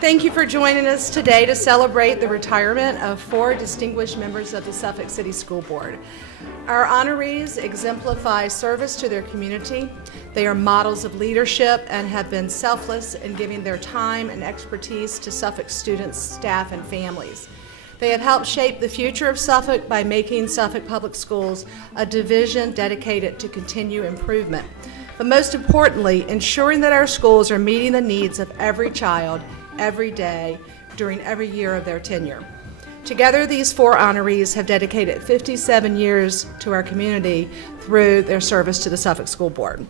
Thank you for joining us today to celebrate the retirement of 4 distinguished members of the Suffolk City School Board. Our honorees exemplify service to their community. They are models of leadership and have been selfless in giving their time and expertise to Suffolk students, staff, and families. They have helped shape the future of Suffolk by making Suffolk Public Schools a division dedicated to continued improvement. But most importantly, ensuring that our schools are meeting the needs of every child every day during every year of their tenure. Together, these 4 honorees have dedicated 57 years to our community through their service to the Suffolk School Board.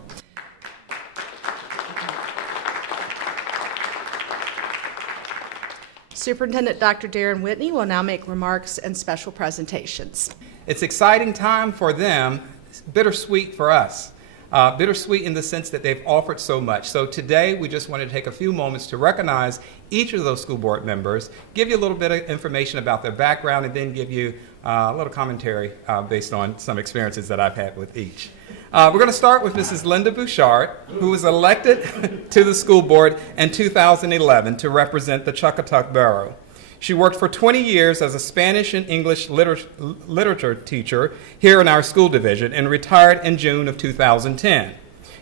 Superintendent Dr. Darren Whitney will now make remarks and special presentations. It's exciting time for them, bittersweet for us. Bittersweet in the sense that they've offered so much. So today we just wanted to take a few moments to recognize each of those school board members, give you a little bit of information about their background, and then give you a little commentary based on some experiences that I've had with each. We're going to start with Mrs. Linda Bouchard, who was elected to the school board in 2011 to represent the Chuckatuck Borough. She worked for 20 years as a Spanish and English literature teacher here in our school division and retired in June of 2010.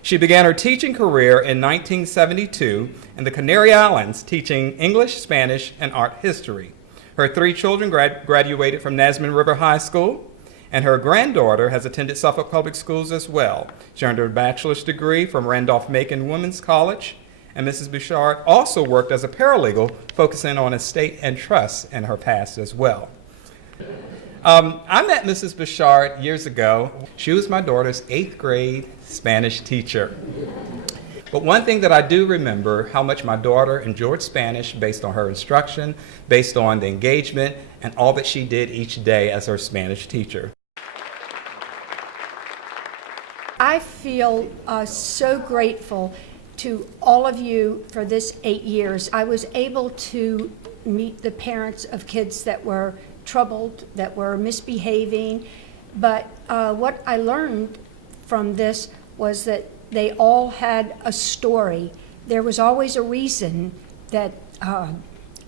She began her teaching career in 1972 in the Canary Islands, teaching English, Spanish, and art history. Her 3 children graduated from Nasman River High School, and her granddaughter has attended Suffolk Public Schools as well. She earned her bachelor's degree from Randolph-Macon Women's College, and Mrs. Bouchard also worked as a paralegal, focusing on estate and trust in her past as well. I met Mrs. Bouchard years ago. She was my daughter's 8th grade Spanish teacher. But one thing that I do remember, how much my daughter enjoyed Spanish based on her instruction, based on the engagement, and all that she did each day as her Spanish teacher. I feel so grateful to all of you for this 8 years. I was able to meet the parents of kids that were troubled, that were misbehaving, but what I learned from this was that they all had a story. There was always a reason that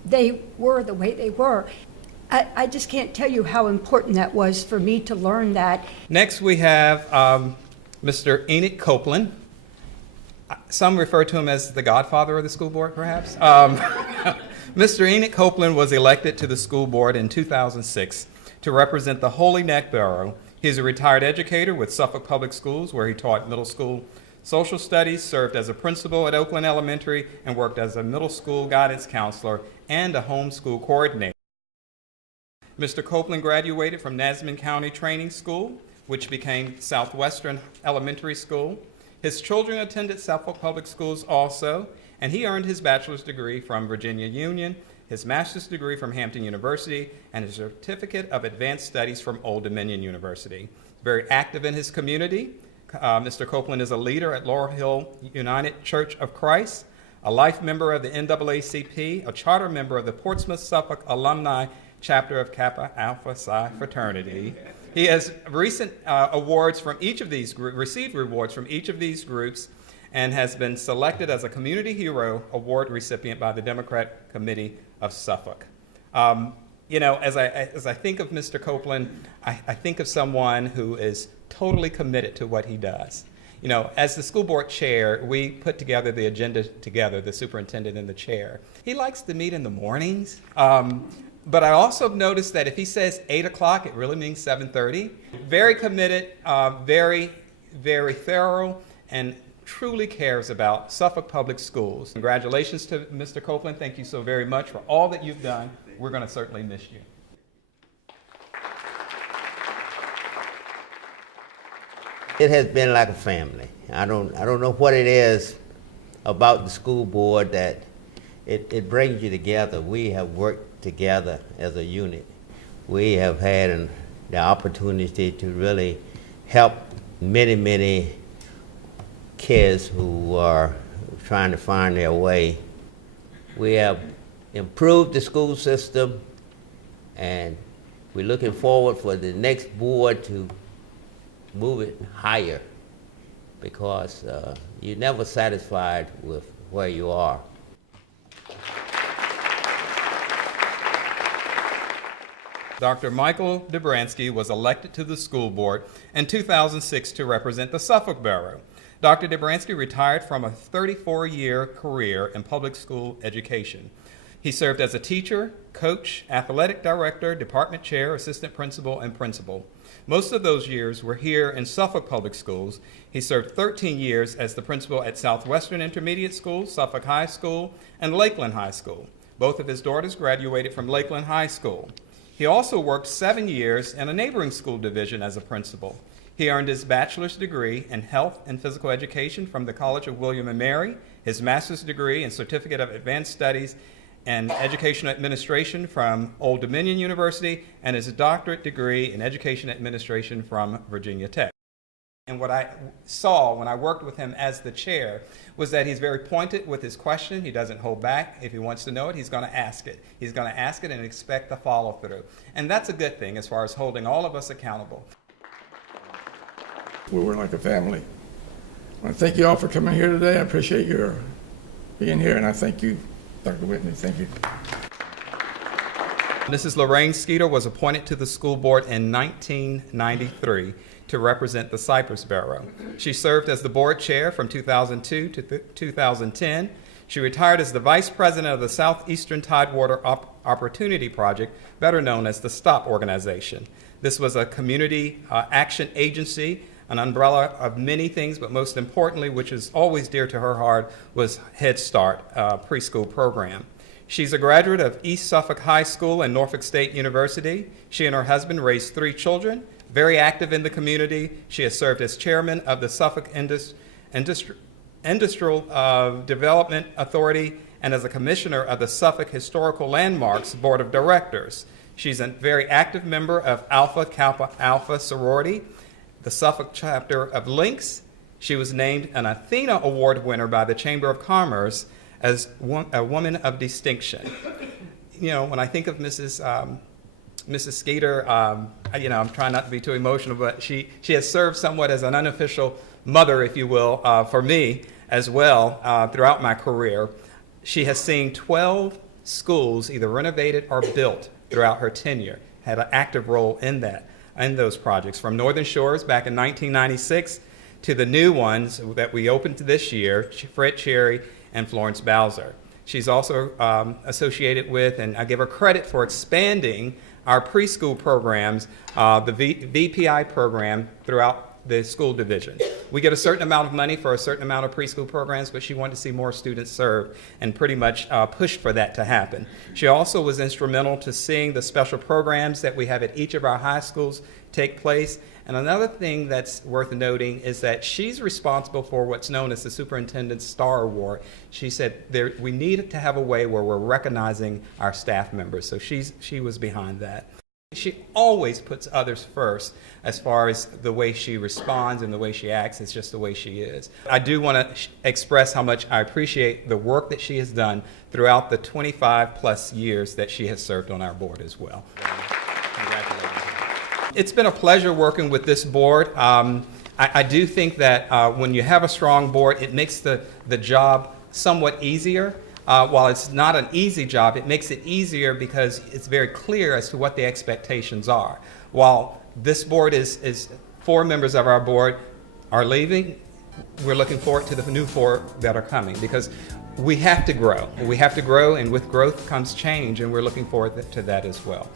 they were the way they were. I just can't tell you how important that was for me to learn that. Next we have Mr. Enoch Copeland. Some refer to him as the godfather of the school board, perhaps. Mr. Enoch Copeland was elected to the school board in 2006 to represent the Holy Neck Borough. He is a retired educator with Suffolk Public Schools, where he taught middle school social studies, served as a principal at Oakland Elementary, and worked as a middle school guidance counselor and a homeschool coordinator. Mr. Copeland graduated from Nasman County Training School, which became Southwestern Elementary School. His children attended Suffolk Public Schools also, and he earned his bachelor's degree from Virginia Union, his master's degree from Hampton University, and his certificate of advanced studies from Old Dominion University. Very active in his community. Mr. Copeland is a leader at Laurel Hill United Church of Christ, a life member of the NAACP, a charter member of the Portsmouth Suffolk Alumni Chapter of Kappa Alpha Psi Fraternity. He has recent awards from each of these groups, received rewards from each of these groups, and has been selected as a Community Hero Award recipient by the Democrat Committee of Suffolk. You know, as I think of Mr. Copeland, I think of someone who is totally committed to what he does. You know, as the school board chair, we put together the agenda together, the superintendent and the chair. He likes to meet in the mornings. But I also noticed that if he says 8 o'clock, it really means 7:30. Very committed, very, very thorough, and truly cares about Suffolk Public Schools. Congratulations to Mr. Copeland. Thank you so very much for all that you've done. We're going to certainly miss you. It has been like a family. I don't know what it is about the school board that it brings you together. We have worked together as a unit. We have had the opportunity to really help many kids who are trying to find their way. We have improved the school system, and we're looking forward for the next board to move it higher, because you're never satisfied with where you are. Dr. Michael Dobransky was elected to the school board in 2006 to represent the Suffolk Borough. Dr. Dobransky retired from a 34-year career in public school education. He served as a teacher, coach, athletic director, department chair, assistant principal, and principal. Most of those years were here in Suffolk Public Schools. He served 13 years as the principal at Southwestern Intermediate School, Suffolk High School, and Lakeland High School. Both of his daughters graduated from Lakeland High School. He also worked 7 years in a neighboring school division as a principal. He earned his bachelor's degree in health and physical education from the College of William & Mary, his master's degree and certificate of advanced studies and educational administration from Old Dominion University, and his doctorate degree in education administration from Virginia Tech. And what I saw when I worked with him as the chair was that he's very pointed with his question. He doesn't hold back. If he wants to know it, he's going to ask it. He's going to ask it and expect the follow through. And that's a good thing as far as holding all of us accountable. We're like a family. I want to thank you all for coming here today. I appreciate your being here, and I thank you, Dr. Whitney. Thank you. Mrs. Lorraine Skeeter was appointed to the school board in 1993 to represent the Cypress Borough. She served as the board chair from 2002 to 2010. She retired as the vice president of the Southeastern Tidewater Opportunity Project, better known as the STOP organization. This was a community action agency, an umbrella of many things, but most importantly, which is always dear to her heart, was Head Start preschool program. She's a graduate of East Suffolk High School and Norfolk State University. She and her husband raised 3 children, very active in the community. She has served as chairman of the Suffolk Industrial Development Authority and as a commissioner of the Suffolk Historical Landmarks Board of Directors. She's a very active member of Alpha Kappa Alpha sorority, the Suffolk chapter of Lynx. She was named an Athena Award winner by the Chamber of Commerce as a woman of distinction. You know, when I think of Mrs. Skeeter, I'm trying not to be too emotional, but she has served somewhat as an unofficial mother, if you will, for me as well throughout my career. She has seen 12 schools either renovated or built throughout her tenure, had an active role in those projects, from Northern Shores back in 1996 to the new ones that we opened this year, Fred Cherry and Florence Bowser. She's also associated with, and I give her credit for expanding our preschool programs, the VPI program throughout the school division. We get a certain amount of money for a certain amount of preschool programs, but she wanted to see more students served and pretty much pushed for that to happen. She also was instrumental to seeing the special programs that we have at each of our high schools take place. And another thing that's worth noting is that she's responsible for what's known as the Superintendent's Star Award. She said we needed to have a way where we're recognizing our staff members, so she was behind that. She always puts others first as far as the way she responds and the way she acts. It's just the way she is. I do want to express how much I appreciate the work that she has done throughout the 25 plus years that she has served on our board as well. Congratulations. It's been a pleasure working with this board. I do think that when you have a strong board, it makes the job somewhat easier. While it's not an easy job, it makes it easier because it's very clear as to what the expectations are. While this board is 4 members of our board are leaving, we're looking forward to the new 4 that are coming because we have to grow. We have to grow, and with growth comes change, and we're looking forward to that as well.